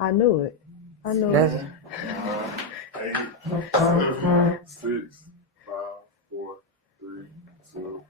I knew it. I knew That's it. 9, 8, 7, 6, 5, 4, 3, 2.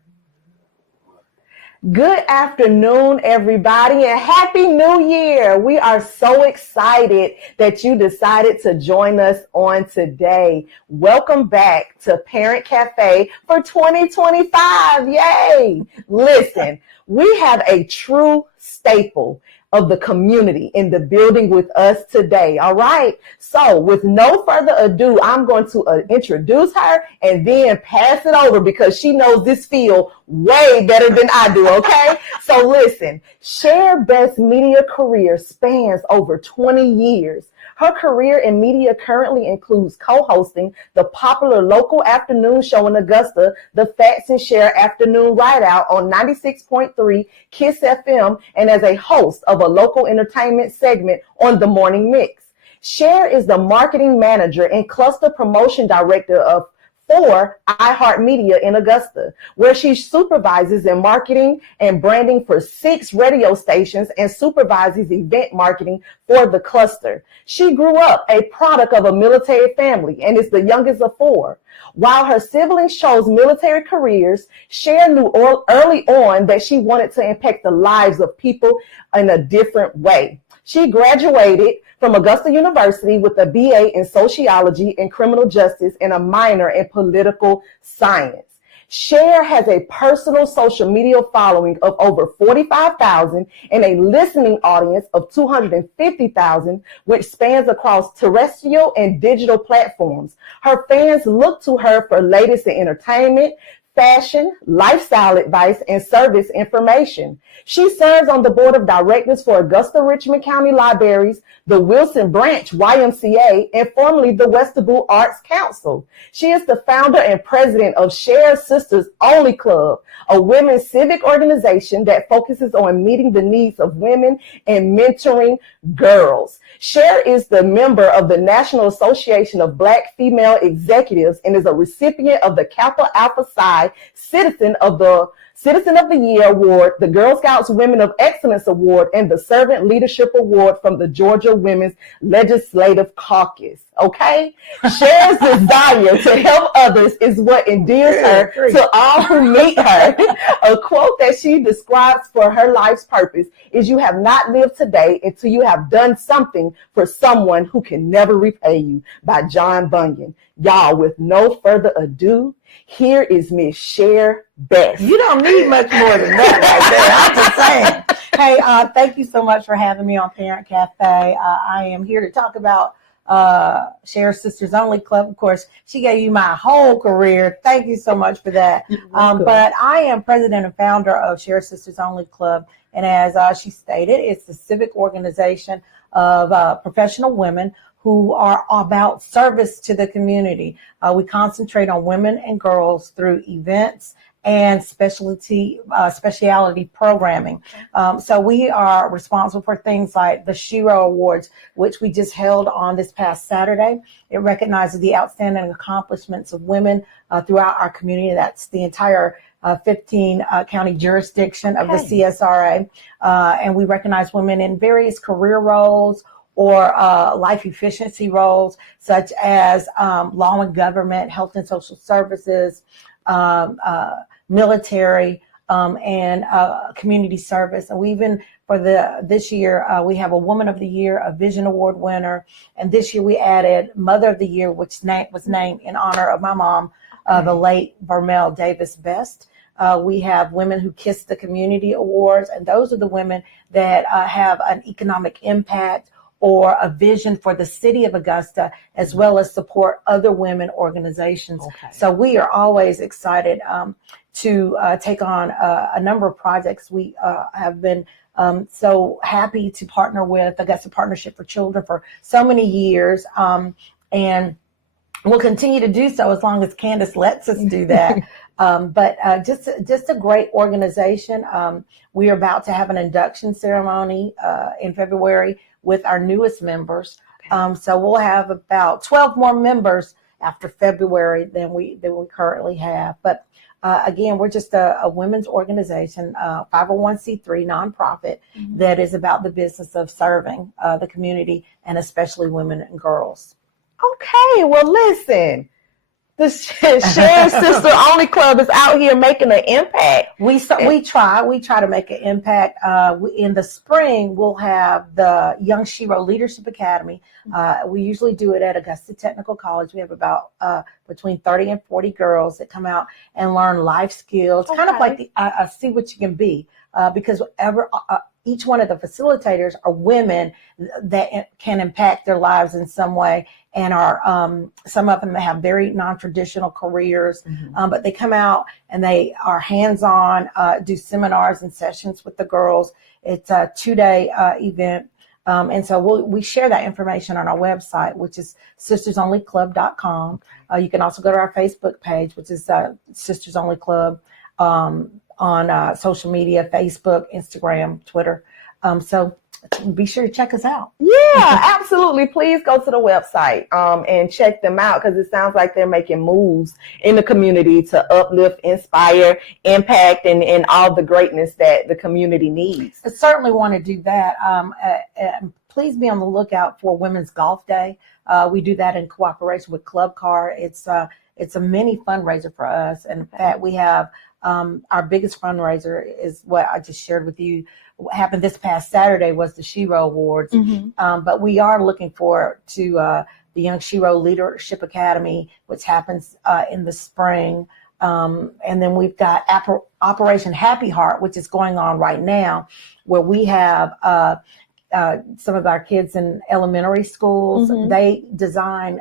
Good afternoon, everybody, and Happy New Year. We are so excited that you decided to join us on today. Welcome back to Parent Cafe for 2025. Yay! Listen, we have a true staple of the community in the building with us today. All right. So with no further ado, I'm going to introduce her and then pass it over because she knows this field way better than I do. Okay. So listen, Cher Best Media career spans over 20 years. Her career in media currently includes co-hosting the popular local afternoon show in Augusta, the Fats and Cher Afternoon Rideout on 96.3 KISS FM, and as a host of a local entertainment segment on The Morning Mix. Cher is the marketing manager and cluster promotion director for iHeartMedia in Augusta, where she supervises in marketing and branding for 6 radio stations and supervises event marketing for the cluster. She grew up a product of a military family and is the youngest of 4. While her siblings chose military careers, Cher knew early on that she wanted to impact the lives of people in a different way. She graduated from Augusta University with a BA in sociology and criminal justice and a minor in political science. Cher has a personal social media following of over 45,000 and a listening audience of 250,000, which spans across terrestrial and digital platforms. Her fans look to her for latest in entertainment, fashion, lifestyle advice, and service information. She serves on the board of directors for Augusta Richmond County Libraries, the Wilson Branch YMCA, and formerly the Westable Arts Council. She is the founder and president of Cher Sisters Only Club, a women's civic organization that focuses on meeting the needs of women and mentoring girls. Cher is the member of the National Association of Black Female Executives and is a recipient of the Kappa Alpha Psi Citizen of the Year Award, the Girl Scouts Women of Excellence Award, and the Servant Leadership Award from the Georgia Women's Legislative Caucus. Okay? Cher's desire to help others is what endears her to all who meet her. A quote that she describes for her life's purpose is, "You have not lived today until you have done something for someone who can never repay you," by John Bunyan. Y'all, with no further ado, here is Miss Cher Best. You don't need much more than that right there. I'm just saying. Hey, thank you so much for having me on Parent Cafe. I am here to talk about Cher Sisters Only Club. Of course, she gave you my whole career. Thank you so much for that. But I am president and founder of Cher Sisters Only Club. And as she stated, it's a civic organization of professional women who are about service to the community. We concentrate on women and girls through events and specialty programming. So we are responsible for things like the Shiro Awards, which we just held on this past Saturday. It recognizes the outstanding accomplishments of women throughout our community. That's the entire 15 county jurisdiction of the CSRA. And we recognize women in various career roles or life efficiency roles, such as law and government, health and social services, military, and community service. And we even, for this year, we have a Woman of the Year, a Vision Award winner. And this year we added Mother of the Year, which was named in honor of my mom, the late Vermel Davis Best. We have Women Who Kiss the Community Awards, and those are the women that have an economic impact or a vision for the city of Augusta, as well as support other women organizations. Okay. So we are always excited to take on a number of projects. We have been so happy to partner with Augusta Partnership for Children for so many years, and we'll continue to do so as long as Candace lets us do that. But just a great organization. We are about to have an induction ceremony in February with our newest members. So we'll have about 12 more members after February than we currently have. But Again, we're just a women's organization, 501c3 nonprofit that is about the business of serving the community and especially women and girls. Okay, well, listen. The Cher Sister Only Club is out here making an impact. We try to make an impact. In the spring, we'll have the Young Shero Leadership Academy. We usually do it at Augusta Technical College. We have about between 30 and 40 girls that come out and learn life skills, kind of like see what you can be, because each one of the facilitators are women that can impact their lives in some way, and are some of them have very non-traditional careers, but they come out and they are hands-on, do seminars and sessions with the girls. It's a 2-day event, and so we share that information on our website, which is sistersonlyclub.com. You can also go to our Facebook page, which is Sisters Only Club, on social media, Facebook, Instagram, Twitter. So be sure to check us out. Yeah, absolutely. Please go to the website and check them out, because it sounds like they're making moves in the community to uplift, inspire, impact, and all the greatness that the community needs. I certainly want to do that. Please be on the lookout for Women's Golf Day. We do that in cooperation with Club Car. It's a mini fundraiser for us. And in fact, we have our biggest fundraiser is what I just shared with you. What happened this past Saturday was the Shero Awards. But we are looking forward to the Young Shero Leadership Academy, which happens in the spring. And then we've got Operation Happy Heart, which is going on right now, where we have some of our kids in elementary schools. They design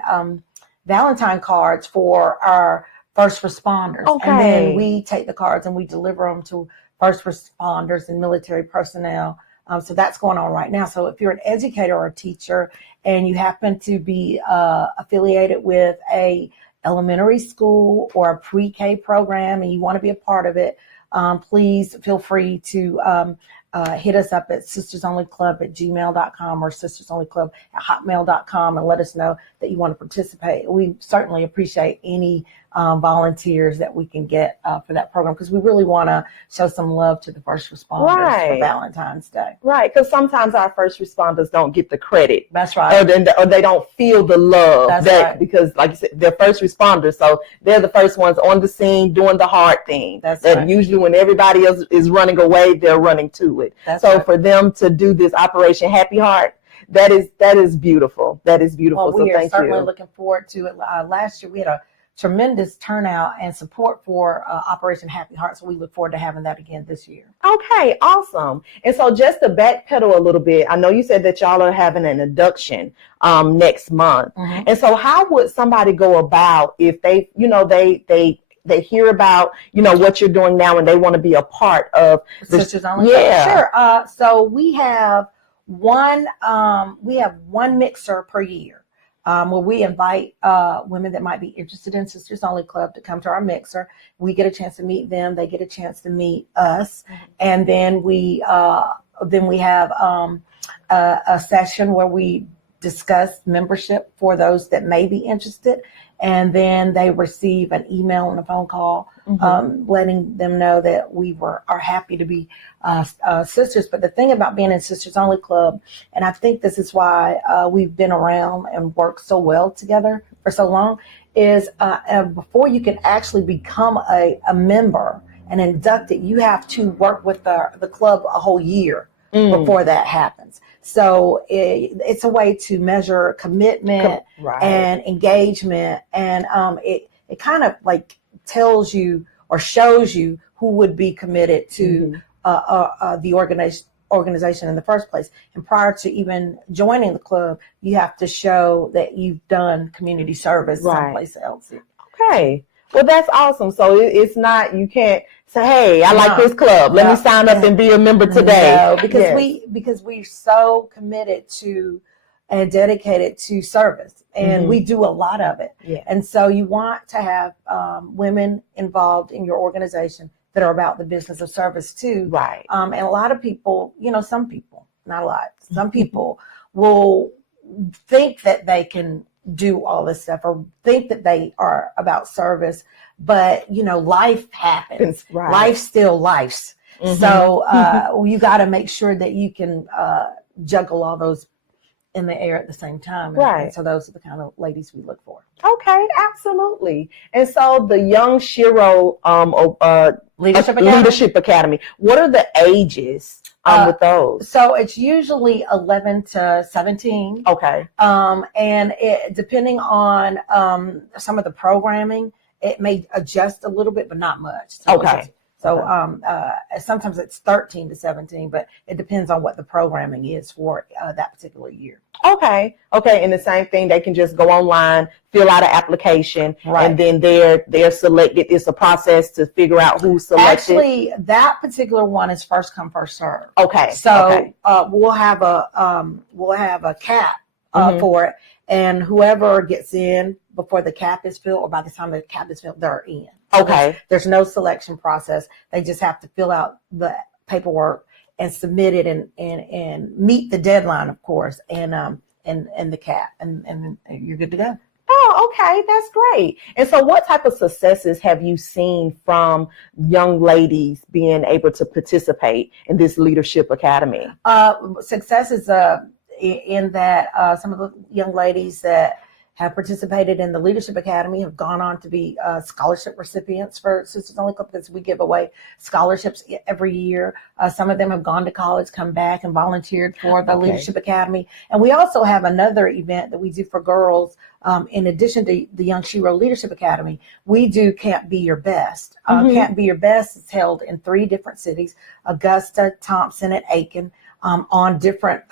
Valentine cards for our first responders. Okay. And then we take the cards and we deliver them to first responders and military personnel. So that's going on right now. So if you're an educator or a teacher and you happen to be affiliated with a elementary school or a pre-K program and you want to be a part of it, please feel free to hit us up at sistersonlyclub@gmail.com or sistersonlyclub@hotmail.com and let us know that you want to participate. We certainly appreciate any volunteers that we can get for that program, because we really want to show some love to the first responders for Valentine's Day. Right, because sometimes our first responders don't get the credit. That's right. Or they don't feel the love. That's right. Because, like you said, they're first responders, so they're the first ones on the scene doing the hard thing. That's right. Usually when everybody else is running away, they're running to it. So for them to do this Operation Happy Heart, that is beautiful. That is beautiful. Well, we so are thank certainly you. looking forward to it. Last year we had a tremendous turnout and support for Operation Happy Heart, so we look forward to having that again this year. Okay, awesome. And so just to backpedal a little bit, I know you said that y'all are having an induction next month. And so how would somebody go about if they hear about, what you're doing now and they want to be a part of the Sisters Only? Yeah. Sure. So we have one mixer per year. Where we invite women that might be interested in Sisters Only Club to come to our mixer. We get a chance to meet them. They get a chance to meet us. And then we have a session where we discuss membership for those that may be interested. And then they receive an email and a phone call letting them know that we are happy to be sisters. But the thing about being in Sisters Only Club, and I think this is why we've been around and worked so well together for so long, is before you can actually become a member and inducted, you have to work with the club a whole year before that happens. So it's a way to measure commitment and engagement, and it kind of like tells you or shows you who would be committed to the organization in the first place. And prior to even joining the club, you have to show that you've done community service someplace else. Okay. Well, that's awesome. So it's not, you can't say, hey, I like this club. Let me sign up and be a member today. No, because we're so committed to and dedicated to service, and we do a lot of it. Yeah. And so you want to have women involved in your organization that are about the business of service too. Right. And a lot of people, some people, not a lot, some people will think that they can do all this stuff or think that they are about service, but life happens. Right. Life still lifes. Mm-hmm. So you got to make sure that you can juggle all those in the air at the same time. Right. And so those are the kind of ladies we look for. Okay, absolutely. And so the Young Shiro Leadership Academy, what are the ages with those? So it's usually 11 to 17. Okay. And depending on some of the programming, it may adjust a little bit, but not much. So okay. Sometimes it's 13 to 17, but it depends on what the programming is for that particular year. Okay. And the same thing, they can just go online, fill out an application, right. And then they're selected. It's a process to figure out who's selected. Actually, that particular one is first come, first serve. Okay. So we'll have a cap for it, and whoever gets in before the cap is filled, or by the time the cap is filled, they're in. Okay. There's no selection process. They just have to fill out the paperwork and submit it and meet the deadline, of course, and the cap, and you're good to go. Oh, okay. That's great. And so what type of successes have you seen from young ladies being able to participate in this Leadership Academy? Success is in that some of the young ladies that have participated in the Leadership Academy have gone on to be scholarship recipients for Sisters Only Club, because we give away scholarships every year. Some of them have gone to college, come back and volunteered for the Leadership Academy. And we also have another event that we do for girls. In addition to the Young Shiro Leadership Academy, we do Can't Be Your Best. Can't Be Your Best is held in 3 different cities: Augusta, Thompson, and Aiken, on different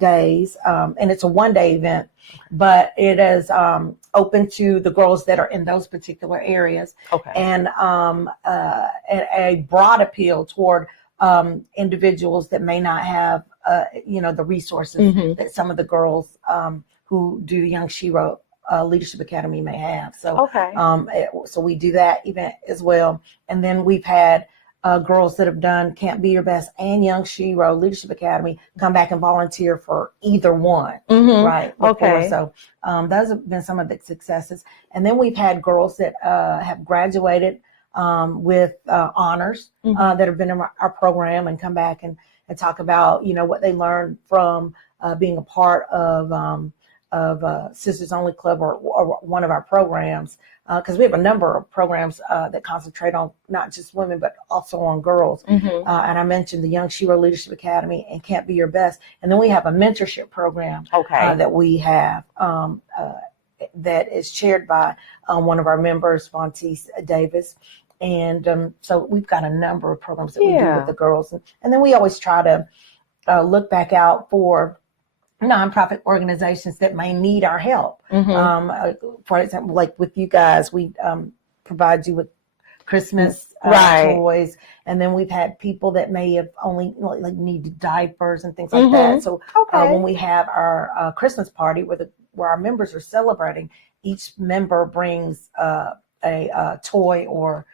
days. And it's a one-day event, but it is open to the girls that are in those particular areas. Okay. And a broad appeal toward individuals that may not have, the resources that some of the girls who do the Young Shiro Leadership Academy may have. So, so we do that event as well. And then we've had girls that have done Can't Be Your Best and Young Shiro Leadership Academy come back and volunteer for either one, right? Before. So those have been some of the successes. And then we've had girls that have graduated with honors that have been in our program and come back and talk about, what they learned from being a part of Sisters Only Club or one of our programs, because we have a number of programs that concentrate on not just women, but also on girls. And I mentioned the Young Shiro Leadership Academy and Can't Be Your Best. And then we have a mentorship program that we have that is chaired by one of our members, Fontice Davis. And so we've got a number of programs that we do with the girls. And then we always try to look back out for nonprofit organizations that may need our help. For example, like with you guys, we provide you with Christmas toys, and then we've had people that may have only needed diapers and things like that. So when we have our Christmas party where our members are celebrating, each member brings a toy or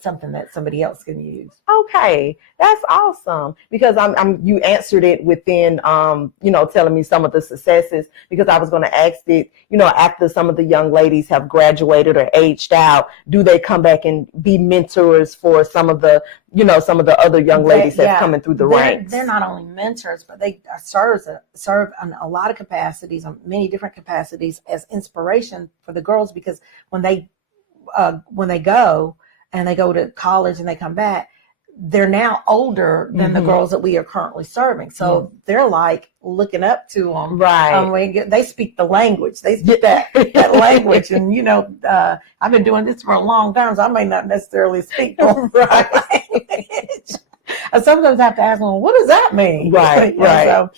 something that somebody else can use. Okay, that's awesome, because you answered it within telling me some of the successes, because I was going to ask it, after some of the young ladies have graduated or aged out, do they come back and be mentors for some of the other young ladies that's coming through the ranks? They're not only mentors, but they serve in a lot of capacities, on many different capacities, as inspiration for the girls, because when they go and they go to college and they come back, they're now older than the girls that we are currently serving. So they're like looking up to them. Right. They speak the language. They speak that language. And, I've been doing this for a long time, so I may not necessarily speak the language. I sometimes have to ask them, what does that mean? Right. So,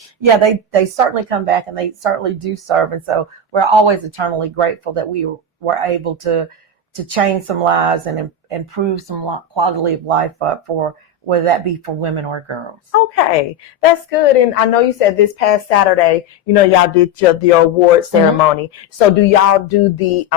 they certainly come back and they certainly do serve. And so we're always eternally grateful that we were able to change some lives and improve some quality of life up for, whether that be for women or girls. Okay, that's good. And I know you said this past Saturday, y'all did the award ceremony. So do y'all do the,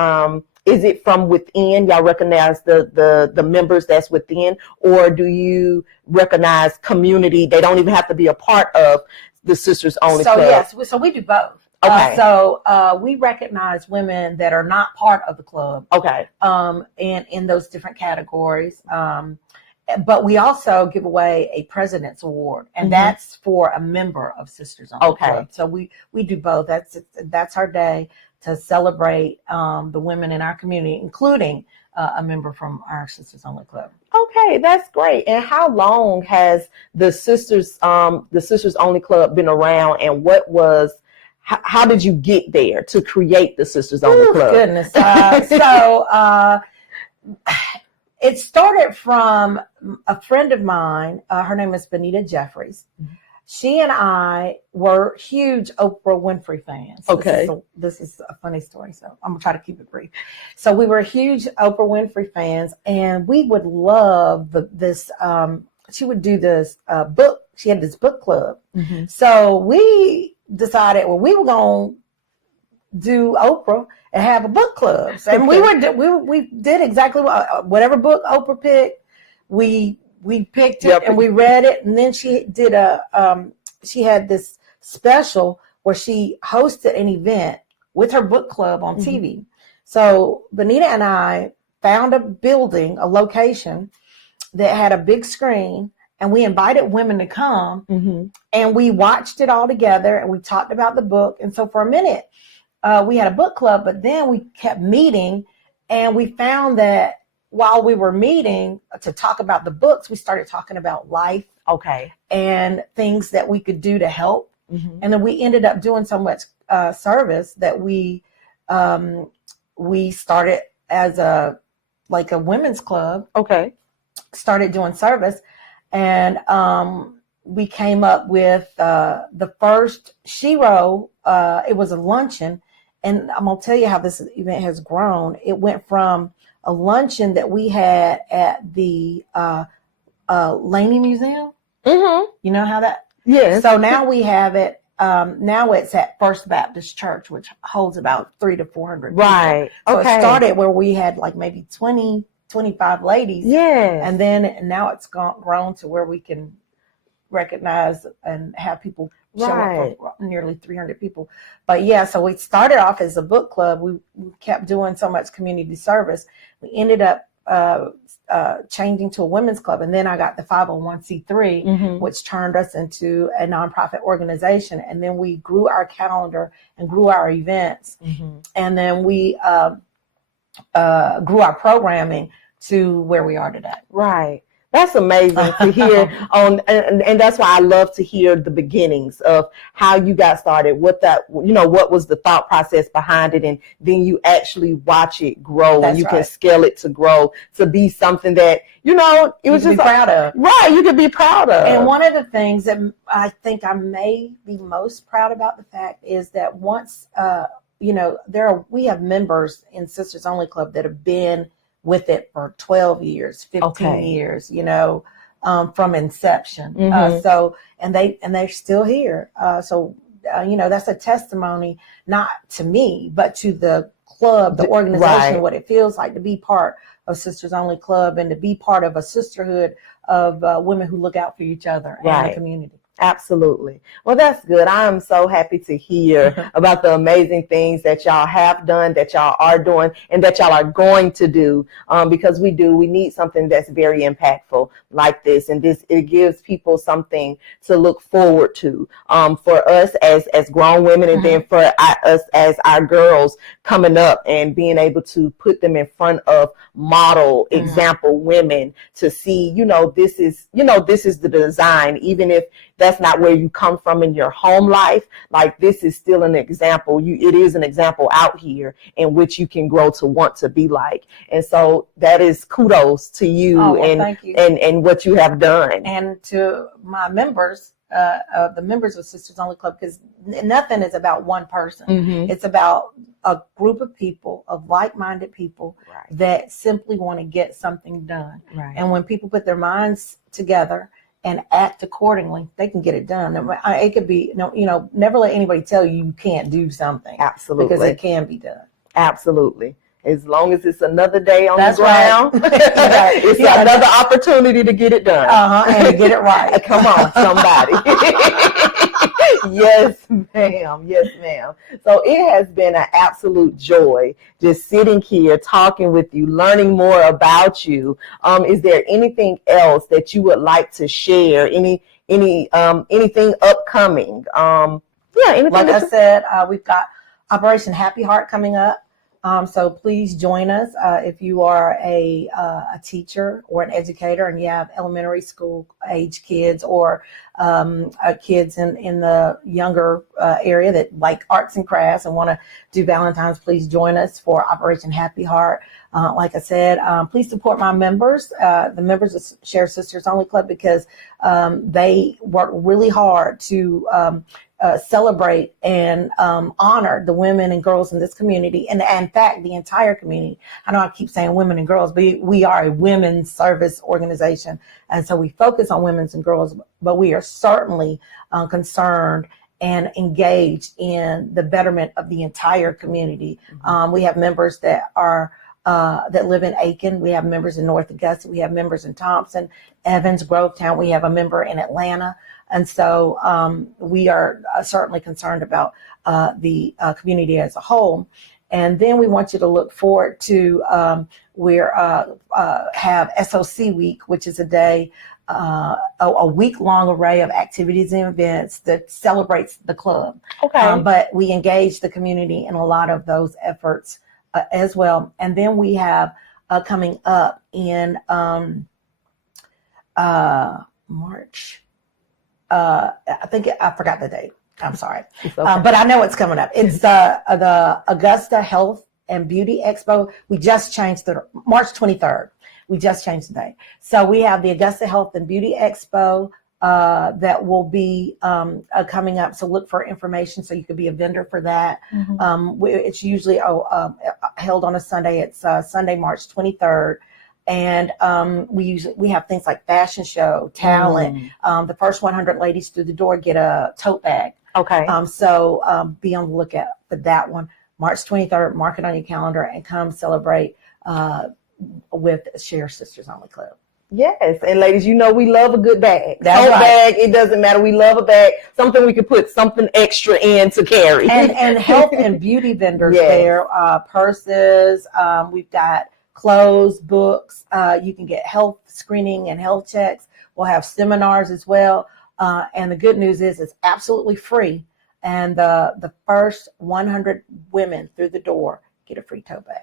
is it from within? Y'all recognize the members that's within, or do you recognize community? They don't even have to be a part of the Sisters Only Club. Yes, so we do both. Okay. So we recognize women that are not part of the club. Okay. And in those different categories. But we also give away a President's Award, and that's for a member of Sisters on the Club. So we do both. That's our day to celebrate the women in our community, including a member from our Sisters Only Club. Okay, that's great. And how long has the Sisters Only Club been around, and how did you get there to create the Sisters Only Club? Goodness. It started from a friend of mine. Her name is Benita Jeffries. She and I were huge Oprah Winfrey fans. Okay. This is a funny story, so I'm going to try to keep it brief. So we were huge Oprah Winfrey fans, and we would love this. She would do this book. She had this book club. So we decided, well, we were going to do Oprah and have a book club. And we did exactly whatever book Oprah picked, we picked it and we read it. And then she did she had this special where she hosted an event with her book club on TV. So Benita and I found a building, a location that had a big screen, and we invited women to come and we watched it all together and we talked about the book. And so for a minute, we had a book club, but then we kept meeting, and we found that while we were meeting to talk about the books, we started talking about life, and things that we could do to help. And then we ended up doing so much service that we started as a women's club. Started doing service, and we came up with the first Shiro. It was a luncheon. And I'm going to tell you how this event has grown. It went from a luncheon that we had at the Laney Museum. You know how that? Yes. So now we have it. Now it's at First Baptist Church, which holds about 300 to 400 people. Right. So it started where we had like maybe 20, 25 ladies. Yes. And now it's grown to where we can recognize and have people show up for nearly 300 people. But yeah, so we started off as a book club. We kept doing so much community service. We ended up changing to a women's club. And then I got the 501c3, which turned us into a nonprofit organization. And then we grew our calendar and grew our events. And then we grew our programming to where we are today. Right. That's amazing to hear and that's why I love to hear the beginnings of how you got started, what was the thought process behind it, and then you actually watch it grow. That's and you right. can scale it to grow to be something that, it was just proud of. Right, you could be proud of. And one of the things that I think I may be most proud about the fact is that once we have members in Sisters Only Club that have been with it for 12 years, 15 years, from inception. And they're still here. That's a testimony, not to me, but to the club, the organization, what it feels like to be part of Sisters Only Club and to be part of a sisterhood of women who look out for each other and the community. Absolutely. Well, that's good. I am so happy to hear about the amazing things that y'all have done, that y'all are doing, and that y'all are going to do, because we need something that's very impactful like this. And it gives people something to look forward to, for us as grown women, and then for us as our girls coming up and being able to put them in front of model example women to see, this is the design, even if that's not where you come from in your home life. Like, this is still an example. It is an example out here in which you can grow to want to be like. And so that is kudos to you, thank you. And what you have done. And to my members, the members of Sisters Only Club, because nothing is about one person. It's about a group of people, of like-minded people that simply want to get something done. And when people put their minds together and act accordingly, they can get it done. It could be, never let anybody tell you can't do something. Absolutely. Because it can be done. Absolutely. As long as it's another day on That's the ground, right. It's another opportunity to get it done. And to get it right. Come on, somebody. Yes, ma'am. Yes, ma'am. So it has been an absolute joy just sitting here talking with you, learning more about you. Is there anything else that you would like to share? Anything upcoming? Anything Like I said, we've got Operation Happy Heart coming up. So please join us if you are a teacher or an educator and you have elementary school age kids or kids in the younger area that like arts and crafts and want to do Valentine's. Please join us for Operation Happy Heart. Like I said, please support my members, the members of Cher Sisters Only Club, because they work really hard to celebrate and honor the women and girls in this community, and in fact, the entire community. I know I keep saying women and girls, but we are a women's service organization, and so we focus on women's and girls, but we are certainly concerned and engaged in the betterment of the entire community. We have members that are that live in Aiken. We have members in North Augusta. We have members in Thompson, Evans, Grovetown. We have a member in Atlanta. And so we are certainly concerned about the community as a whole. And then we want you to look forward to have SOC Week, which is a day, a week-long array of activities and events that celebrates the club. Okay. But we engage the community in a lot of those efforts as well. And then we have coming up in March. I think I forgot the date. I'm sorry, Okay. but I know it's coming up. It's the Augusta Health and Beauty Expo. We just changed the March 23rd. We just changed the date. So we have the Augusta Health and Beauty Expo that will be coming up. So look for information so you could be a vendor for that. It's usually held on a Sunday. It's Sunday, March 23rd. And we have things like fashion show, talent. The first 100 ladies through the door get a tote bag. Okay. So be on the lookout for that one. March 23rd, mark it on your calendar and come celebrate with Cher Sisters Only Club. Yes, and ladies, you know we love a good bag. That's Tote right. bag, it doesn't matter. We love a bag, something we could put something extra in to carry. And health and beauty vendors Yes. there, purses. We've got clothes, books. You can get health screening and health checks. We'll have seminars as well. And the good news is it's absolutely free. And the first 100 women through the door get a free tote bag.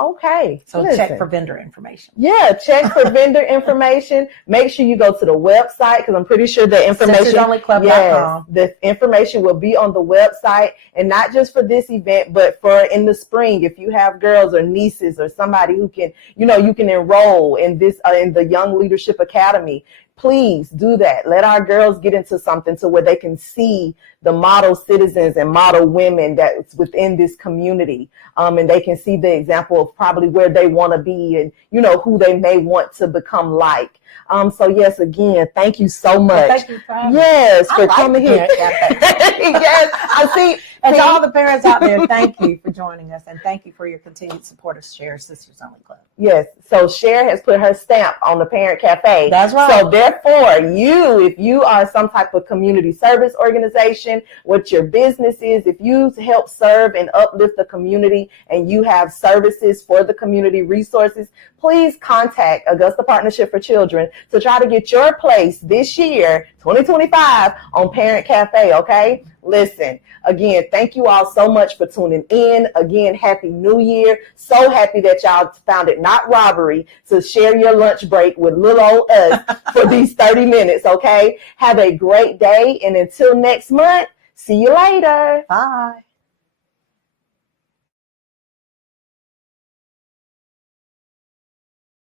Okay. So listen. check for vendor information. Yeah, check for vendor information. Make sure you go to the website because I'm pretty sure the information. SistersOnlyClub.com. Yes, the information will be on the website, and not just for this event, but for in the spring. If you have girls or nieces or somebody who can, you can enroll in this in the Young Leadership Academy. Please do that. Let our girls get into something to where they can see the model citizens and model women that's within this community. And they can see the example of probably where they want to be and, who they may want to become like. So yes, again, thank you so much. Well, thank you for having me. Yes, I for like coming the here. Parent Cafe. Yes, I see. And to all the parents out there, thank you for joining us, and thank you for your continued support of Cher Sisters Only Club. Yes, so Cher has put her stamp on the Parent Cafe. That's right. So therefore, if you are some type of community service organization, what your business is, if you help serve and uplift the community and you have services for the community resources, please contact Augusta Partnership for Children to try to get your place this year, 2025, on Parent Cafe, okay? Listen, again, thank you all so much for tuning in. Again, Happy New Year. So happy that y'all found it not robbery to share your lunch break with little old us for these 30 minutes, okay? Have a great day, and until next month, see you later. Bye.